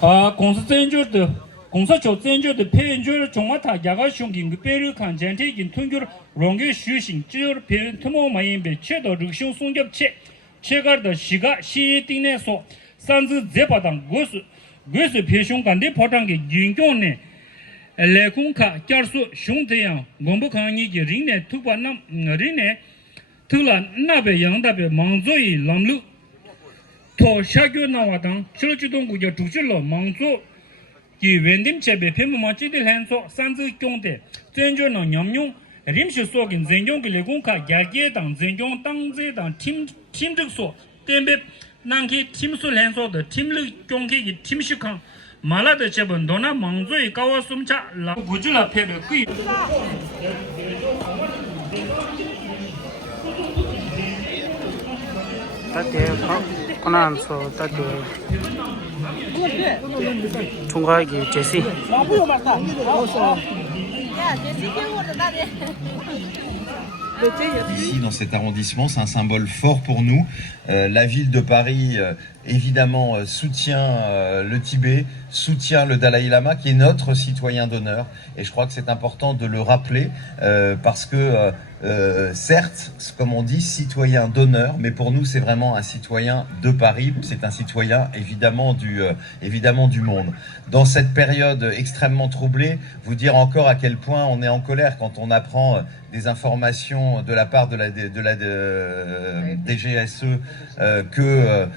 公司真就的。公司就真就的偏就中华他亚个兄弟个别人看见这个通过容易修行，只有别他妈没人被切到这个熊松脚切个的西个西定来说，甚至这把当我是偏兄干的跑上个人家呢，来公看假如说兄弟样，我不看你个人呢，突把那人呢，突然那边样那边忙做一浪路，他下个那话当，吃了这东西就出去了忙做。이 웬딤 제베 페모마 찌들 한소 산즈 경대 전전의 냠뇽 림시 속인 전경 글레군카 야게당 전경 당제당 팀적소 템베 난기 팀술 한소의 팀르 경계기 팀식한 말라데 제번 도나 망조의 가와숨차 라 구줄라 페베 그 따뜻해 코난소 따뜻해 총각이 제시 Ici, dans cet arrondissement, c'est un symbole fort pour nous. La ville de Paris, évidemment, soutient le Tibet, soutient le Dalai Lama, qui est notre citoyen d'honneur. Et je crois que c'est important de le rappeler, parce que, certes, comme on dit, citoyen d'honneur, mais pour nous, c'est vraiment un citoyen de Paris. C'est un citoyen, évidemment, du monde. Dans cette période extrêmement troublée, vous dire encore à quel point on est en colère quand on apprend des informations de la part de la DGSE que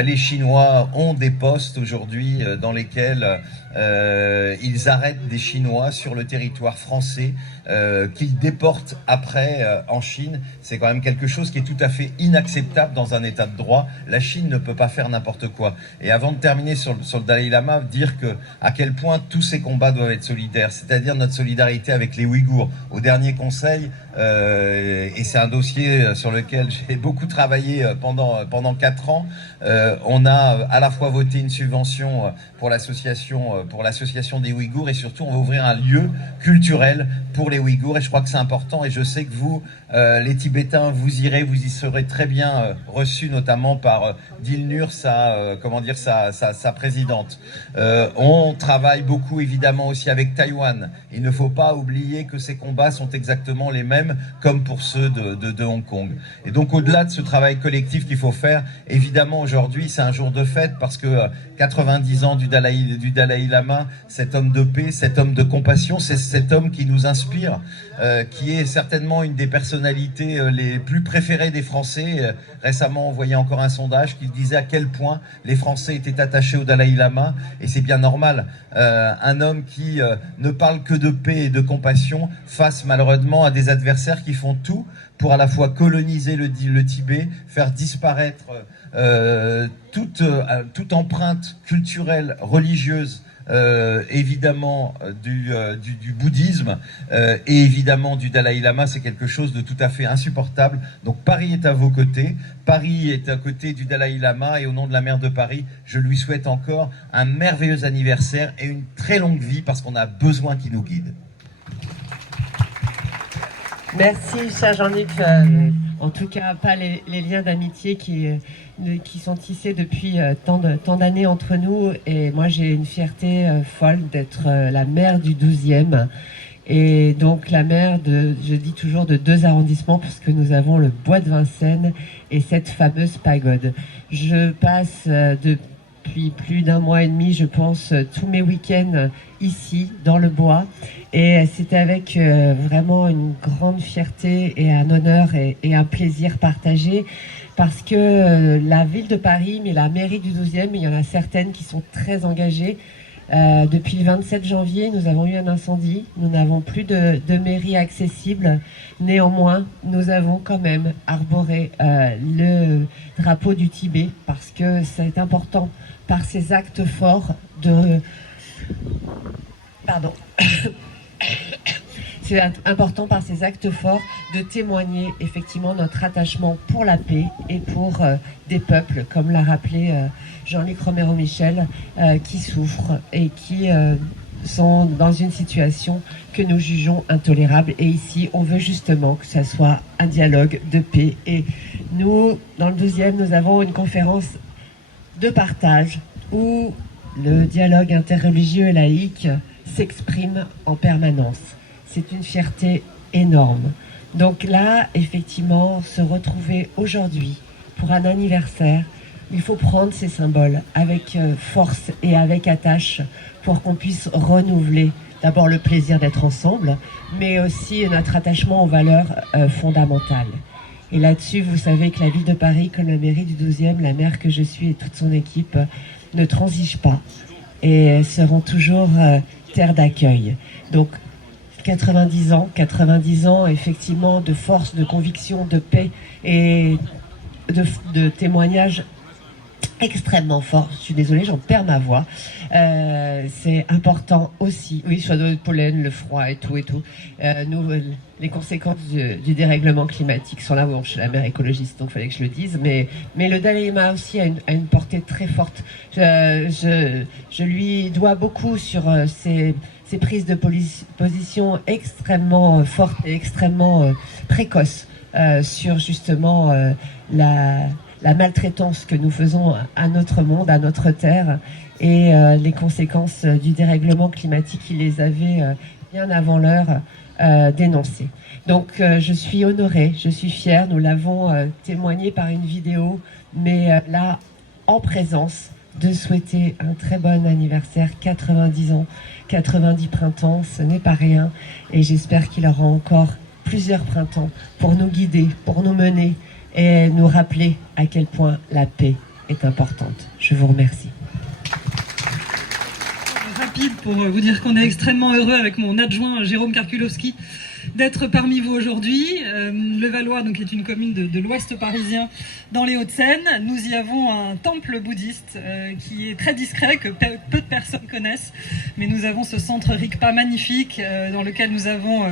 les Chinois ont des postes aujourd'hui dans lesquels ils arrêtent des Chinois sur le territoire français, qu'ils déportent après en Chine. C'est quand même quelque chose qui est tout à fait inacceptable dans un état de droit. La Chine ne peut pas faire n'importe quoi. Et avant de terminer sur le Dalai Lama, dire que à quel point tous ces combats doivent être solidaires, c'est-à-dire notre solidarité avec les Ouïghours. Au dernier conseil, et c'est un dossier sur lequel j'ai beaucoup travaillé pendant 4 ans, on a à la fois voté une subvention pour l'association des Ouïghours, et surtout on va ouvrir un lieu culturel pour les Ouïghours, et je crois que c'est important, et je sais que vous, les Tibétains, vous y serez très bien reçus, notamment par Dilnur, sa présidente. On travaille beaucoup évidemment aussi avec Taïwan. Il ne faut pas oublier que ces combats sont exactement les mêmes comme pour ceux de Hong Kong. Et donc au-delà de ce travail collectif qu'il faut faire, évidemment aujourd'hui c'est un jour de fête parce que 90 ans du Dalai Lama, cet homme de paix, cet homme de compassion, c'est cet homme qui nous inspire, qui est certainement une des personnalités les plus préférées des Français. Récemment, on voyait encore un sondage qui disait à quel point les Français étaient attachés au Dalai Lama, et c'est bien normal. Un homme qui ne parle que de paix et de compassion face malheureusement à des adversaires qui font tout pour à la fois coloniser le Tibet, faire disparaître toute empreinte culturelle, religieuse, évidemment du bouddhisme et évidemment du Dalai Lama. C'est quelque chose de tout à fait insupportable. Donc Paris est à vos côtés, Paris est à côté du Dalai Lama, et au nom de la maire de Paris, je lui souhaite encore un merveilleux anniversaire et une très longue vie, parce qu'on a besoin qu'il nous guide. Merci, cher Jean-Luc. En tout cas, pas les liens d'amitié qui sont tissés depuis tant d'années entre nous. Et moi, j'ai une fierté folle d'être la maire du 12e. Et donc la maire je dis toujours, de 2 arrondissements, puisque nous avons le bois de Vincennes et cette fameuse pagode. Je passe depuis plus d'1 mois et demi, je pense, tous mes week-ends ici, dans le bois. Et c'était avec vraiment une grande fierté et un honneur et un plaisir partagé, parce que la ville de Paris, mais la mairie du 12e, il y en a certaines qui sont très engagées. Depuis le 27 janvier, nous avons eu un incendie. Nous n'avons plus de mairie accessible. Néanmoins, nous avons quand même arboré le drapeau du Tibet, parce que c'est important par ces actes forts c'est important par ces actes forts de témoigner effectivement notre attachement pour la paix et pour des peuples, comme l'a rappelé Jean-Luc Romero-Michel, qui souffrent et qui sont dans une situation que nous jugeons intolérable. Et ici, on veut justement que ça soit un dialogue de paix. Et nous, dans le 12e, nous avons une conférence de partage où le dialogue interreligieux et laïque s'exprime en permanence. C'est une fierté énorme. Donc là, effectivement, se retrouver aujourd'hui pour un anniversaire, il faut prendre ces symboles avec force et avec attache pour qu'on puisse renouveler d'abord le plaisir d'être ensemble, mais aussi notre attachement aux valeurs fondamentales. Et là-dessus, vous savez que la ville de Paris, comme la mairie du 12e, la maire que je suis et toute son équipe, ne transigent pas et seront toujours terre d'accueil. Donc, 90 ans effectivement de force, de conviction, de paix et de témoignages extrêmement fort. Je suis désolée, j'en perds ma voix. C'est important aussi. Oui, sur le pollen, le froid et tout. Nous, les conséquences du dérèglement climatique sont là. Bon, je suis la mère écologiste, donc il fallait que je le dise. Mais le Dalai Lama aussi a une portée très forte. Je lui dois beaucoup sur ses prises de position extrêmement fortes et extrêmement précoces sur justement la maltraitance que nous faisons à notre monde, à notre terre, et les conséquences du dérèglement climatique. Il les avait bien avant l'heure dénoncées. Donc je suis honorée, je suis fière, nous l'avons témoigné par une vidéo, mais là, en présence, de souhaiter un très bon anniversaire, 90 ans, 90 printemps, ce n'est pas rien, et j'espère qu'il aura encore plusieurs printemps pour nous guider, pour nous mener, et nous rappeler à quel point la paix est importante. Je vous remercie. Rapide pour vous dire qu'on est extrêmement heureux avec mon adjoint Jérôme Karkulowski d'être parmi vous aujourd'hui. Levallois donc, est une commune de l'ouest parisien dans les Hauts-de-Seine. Nous y avons un temple bouddhiste qui est très discret, que peu de personnes connaissent. Mais nous avons ce centre Rigpa magnifique dans lequel nous avons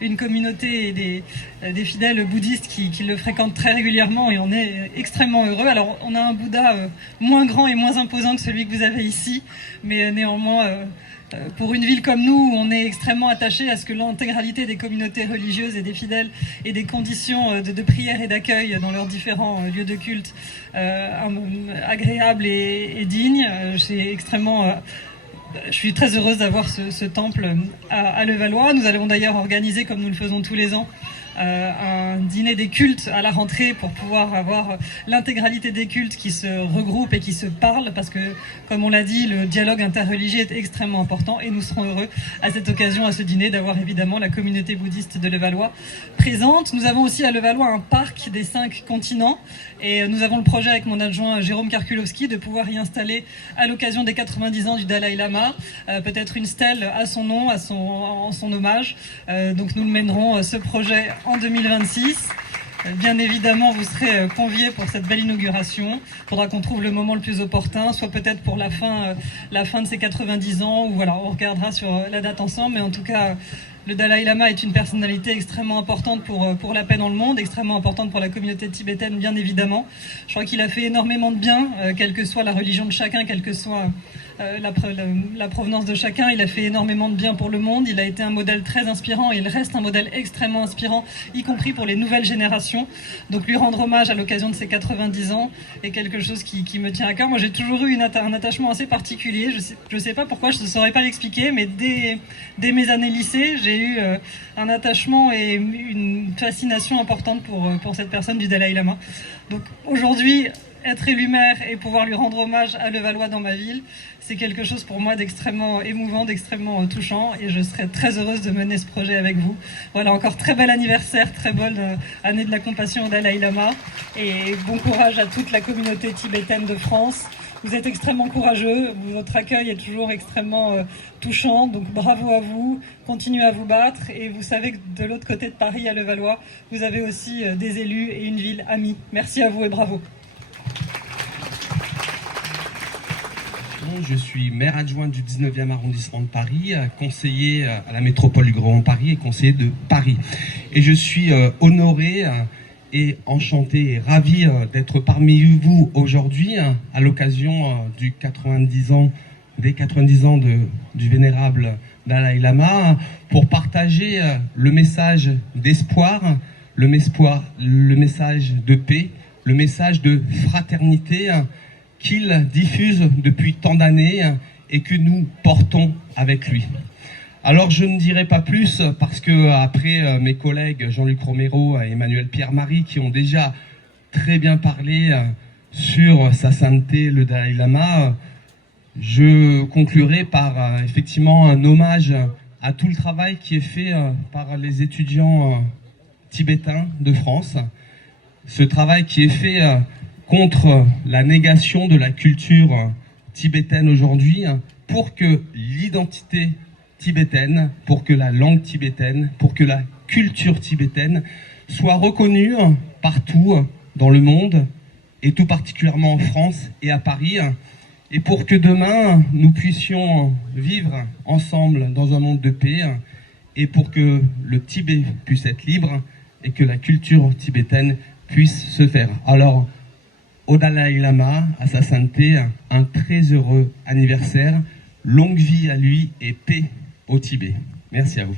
une communauté et des fidèles bouddhistes qui le fréquentent très régulièrement et on est extrêmement heureux. Alors on a un Bouddha moins grand et moins imposant que celui que vous avez ici, mais néanmoins... pour une ville comme nous, on est extrêmement attaché à ce que l'intégralité des communautés religieuses et des fidèles aient des conditions de prière et d'accueil dans leurs différents lieux de culte agréables et dignes. Je suis très heureuse d'avoir ce temple à Levallois. Nous allons d'ailleurs organiser, comme nous le faisons tous les ans, un dîner des cultes à la rentrée pour pouvoir avoir l'intégralité des cultes qui se regroupent et qui se parlent parce que, comme on l'a dit, le dialogue interreligieux est extrêmement important et nous serons heureux à cette occasion, à ce dîner, d'avoir évidemment la communauté bouddhiste de Levallois présente. Nous avons aussi à Levallois un parc des 5 continents et nous avons le projet avec mon adjoint Jérôme Karkulowski de pouvoir y installer à l'occasion des 90 ans du Dalai Lama peut-être une stèle à son nom, en son hommage. Donc nous mènerons ce projet en 2026. Bien évidemment, vous serez conviés pour cette belle inauguration. Il faudra qu'on trouve le moment le plus opportun, soit peut-être pour la fin de ces 90 ans, ou voilà, on regardera sur la date ensemble. Mais en tout cas, le Dalai Lama est une personnalité extrêmement importante pour la paix dans le monde, extrêmement importante pour la communauté tibétaine, bien évidemment. Je crois qu'il a fait énormément de bien, quelle que soit la religion de chacun, quelle que soit la provenance de chacun. Il a fait énormément de bien pour le monde. Il a été un modèle très inspirant et il reste un modèle extrêmement inspirant, y compris pour les nouvelles générations. Donc lui rendre hommage à l'occasion de ses 90 ans est quelque chose qui me tient à cœur. Moi, j'ai toujours eu un attachement assez particulier. Je sais pas pourquoi, je ne saurais pas l'expliquer, mais dès mes années lycée, j'ai eu un attachement et une fascination importante pour cette personne du Dalai Lama. Donc aujourd'hui, être élu maire et pouvoir lui rendre hommage à Levallois dans ma ville, c'est quelque chose pour moi d'extrêmement émouvant, d'extrêmement touchant et je serai très heureuse de mener ce projet avec vous. Voilà, encore très bel anniversaire, très bonne année de la compassion au Dalai Lama et bon courage à toute la communauté tibétaine de France. Vous êtes extrêmement courageux, votre accueil est toujours extrêmement touchant, donc bravo à vous, continuez à vous battre et vous savez que de l'autre côté de Paris, à Levallois, vous avez aussi des élus et une ville amie. Merci à vous et bravo. Je suis maire adjoint du 19e arrondissement de Paris, conseiller à la métropole du Grand Paris et conseiller de Paris. Et je suis honoré et enchanté et ravi d'être parmi vous aujourd'hui à l'occasion des 90 ans du vénérable Dalai Lama pour partager le message d'espoir, le message de paix, le message de fraternité qu'il diffuse depuis tant d'années et que nous portons avec lui. Alors je ne dirai pas plus parce que après mes collègues Jean-Luc Romero et Emmanuel Pierre-Marie qui ont déjà très bien parlé sur sa sainteté le Dalai Lama, je conclurai par effectivement un hommage à tout le travail qui est fait par les étudiants tibétains de France. Ce travail qui est fait contre la négation de la culture tibétaine aujourd'hui, pour que l'identité tibétaine, pour que la langue tibétaine, pour que la culture tibétaine soit reconnue partout dans le monde, et tout particulièrement en France et à Paris, et pour que demain nous puissions vivre ensemble dans un monde de paix, et pour que le Tibet puisse être libre et que la culture tibétaine puisse se faire. Alors, au Dalai Lama, à sa sainteté, un très heureux anniversaire, longue vie à lui et paix au Tibet. Merci à vous.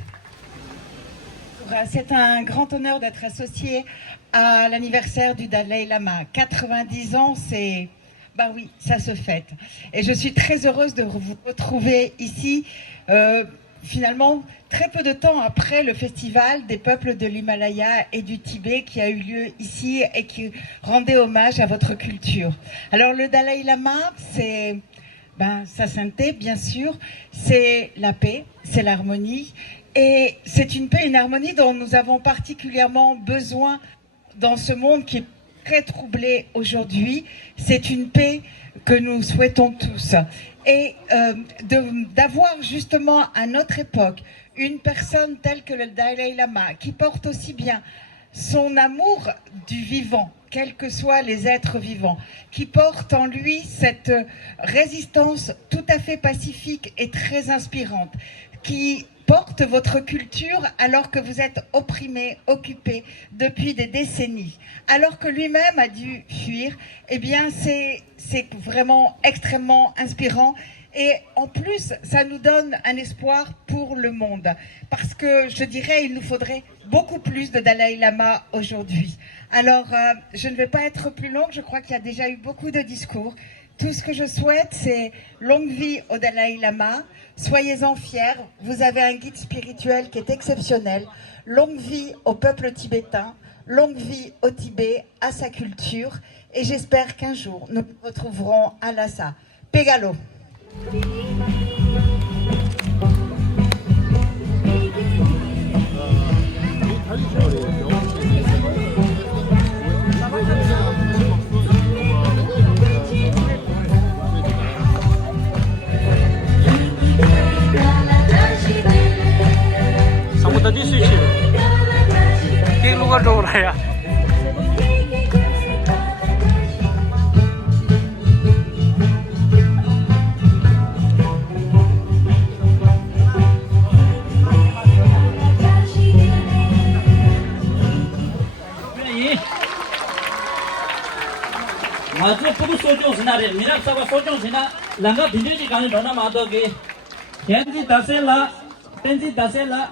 C'est un grand honneur d'être associé à l'anniversaire du Dalai Lama. 90 ans, c'est... Ben oui, ça se fête. Et je suis très heureuse de vous retrouver ici, finalement, très peu de temps après le festival des peuples de l'Himalaya et du Tibet qui a eu lieu ici et qui rendait hommage à votre culture. Alors le Dalai Lama, c'est sa sainteté, bien sûr, c'est la paix, c'est l'harmonie. Et c'est une paix, une harmonie dont nous avons particulièrement besoin dans ce monde qui est très troublé aujourd'hui. C'est une paix que nous souhaitons tous. Et d'avoir justement à notre époque une personne telle que le Dalai Lama qui porte aussi bien son amour du vivant, quels que soient les êtres vivants, qui porte en lui cette résistance tout à fait pacifique et très inspirante, qui porte votre culture alors que vous êtes opprimés, occupés depuis des décennies, alors que lui-même a dû fuir, eh bien c'est vraiment extrêmement inspirant. Et en plus, ça nous donne un espoir pour le monde. Parce que je dirais, il nous faudrait beaucoup plus de Dalai Lama aujourd'hui. Alors, je ne vais pas être plus longue, je crois qu'il y a déjà eu beaucoup de discours. Tout ce que je souhaite, c'est longue vie au Dalai Lama. Soyez-en fiers, vous avez un guide spirituel qui est exceptionnel. Longue vie au peuple tibétain, longue vie au Tibet, à sa culture. Et j'espère qu'un jour, nous nous retrouverons à Lhasa. Pégalo! Samudra di sushi. Kayak luar dora ya. 마저 부부 소종 지나래 미락사가 소종 지나 랑가 비디오지 가는 너나 마더게 겐지 다셀라 벤지 다셀라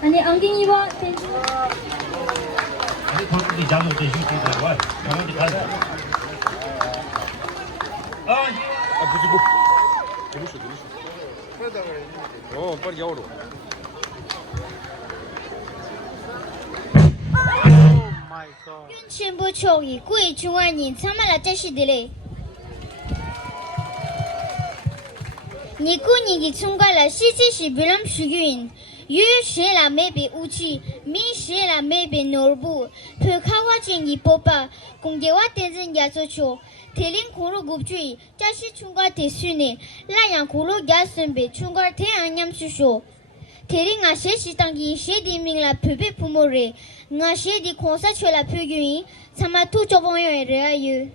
아니 안경이와 벤지 아니 거기 잡을 때 휴지 와 가만히 가자 아 부지고 들으셔 빨리 야오로全部球衣贵中万人参加了这些的嘞。你过年的参加了世界是比朗学院，有谁来没被武器，没谁来没被挪步，陪看我建议爸爸，公给我点人家做球，提领苦路古追，这是参加的训练，那样苦路家准备参加天安阳叔叔。Teri nga she si tangi she di ming la pepe pumore nga she di konsa chwe la pugui sama tu chobon yo ere ayu.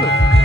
땡큐.